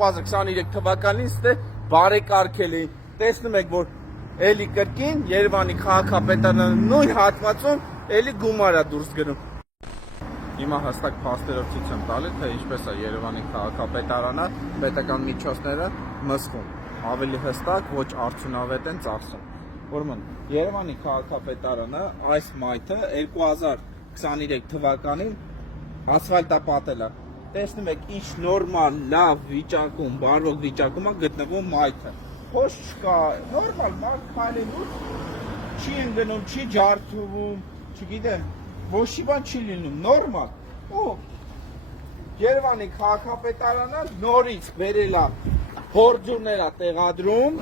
2023 թվականին ստե բարեկարգել էին։ Տեսնում եք, որ էլի կրկին Երևանի քաղաքապետարանը նույն հատվածում էլի գումար է դուրս գնում։ Հիմա հստակ փաստերով ցույց եմ տալի, թե ինչպես է Երևանի քաղաքապետարանը պետական միջոցները մսխում։ Ավելի հստակ, ոչ արդյունավետ են ծախսում։ Ուրեմն Երևանի քաղաքապետարանը այս մայթը 2023 թվականին ասֆալտապատել է։ Տեսնում եք ինչ նորմալ, լավ վիճակում, բարվոք վիճակում է գտնվում մայթը։ Ոչ չկա, նորմալ մարդ քայլելուց չի ընկնում, չի ջարդվում, չգիտեմ, ոչի բան չի լինում, նորմալ։ Ու Երևանի քաղաքապետարանը նորից բերել է հորձուրներ է տեղադրում,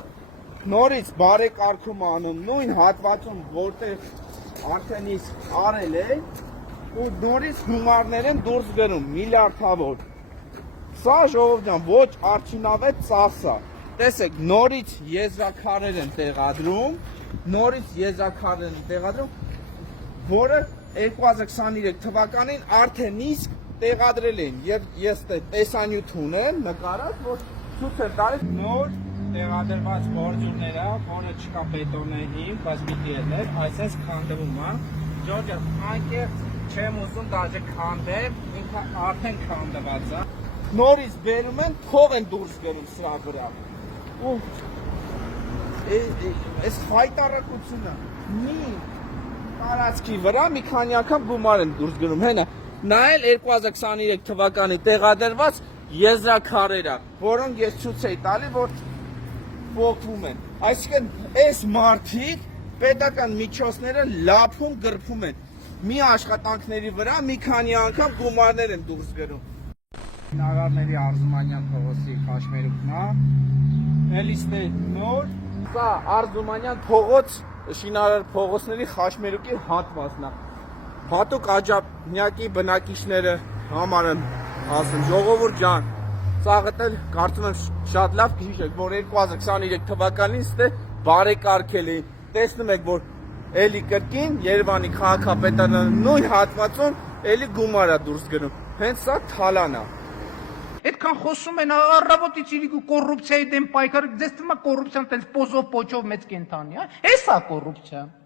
նորից բարեկարգում անում նույն հատվածում, որտեղ արդեն իսկ արել է, ու նորից գումարներ են դուրս գնում, միլիարդավոր։ Սա ժողովրդյան ոչ արդյունավետ ծախս է։ Տեսեք, նորից եզրաքարեր են տեղադրում, որը 2023 թվականին արդեն իսկ տեղադրել են, եւ ես տեսանյութ ունեմ նկարած, որ ցույց է տալիս նոր տեղադրված գործունեները, որը չկա բետոնը հիմք, բայց պիտի ելներ, այսպես քանդվում է։ Ջորջը, անկեղծ չեմ ուզում դաժե քանդեմ, ինքը արդեն քանդված է։ Նորից բերում են, փող են դուրս գնում սրա վրա։ Ու այս հայտարարությունը մի տարածքի վրա մի քանի անգամ գումար են դուրս գնում, հենա նայել 2023 թվականի տեղադրված եզրաքարերը, որոնք ես ցույց էի տալի, որ փոխվում են։ Այսինքն այս մարդիկ պետական միջոցները լափում գրփում են։ Մի աշխատանքների վրա մի քանի անգամ գումարներ են դուրս գնում։ Նավարների Արզումանյան փողոցի Խաշմերուկն է, էլիստե նոր, սա Արզումանյան փողոց, շինարար փողոցների Խաշմերուկի հատվածն է։ Հատուկ աջափնյակի բնակիչները համար եմ ասում, ժողովուրդ ջան, ծաղտել կարծում եմ շատ լավ գիշեք, որ 2023 թվականին ստե բարեկարգել էին։ Տեսնում եք, որ էլի կրկին Երևանի քաղաքապետարանը նույն հատվածում էլի գումար է դուրս գնում։ Հենց սա թալան է։ Այդքան խոսում են առավոտից իրիկու կոռուպցիայի դեմ պայքար, ձեզ թվում է կոռուպցիան տենց պոզով պոչով մեծ կենթանի է։ Էս է կոռուպցիան։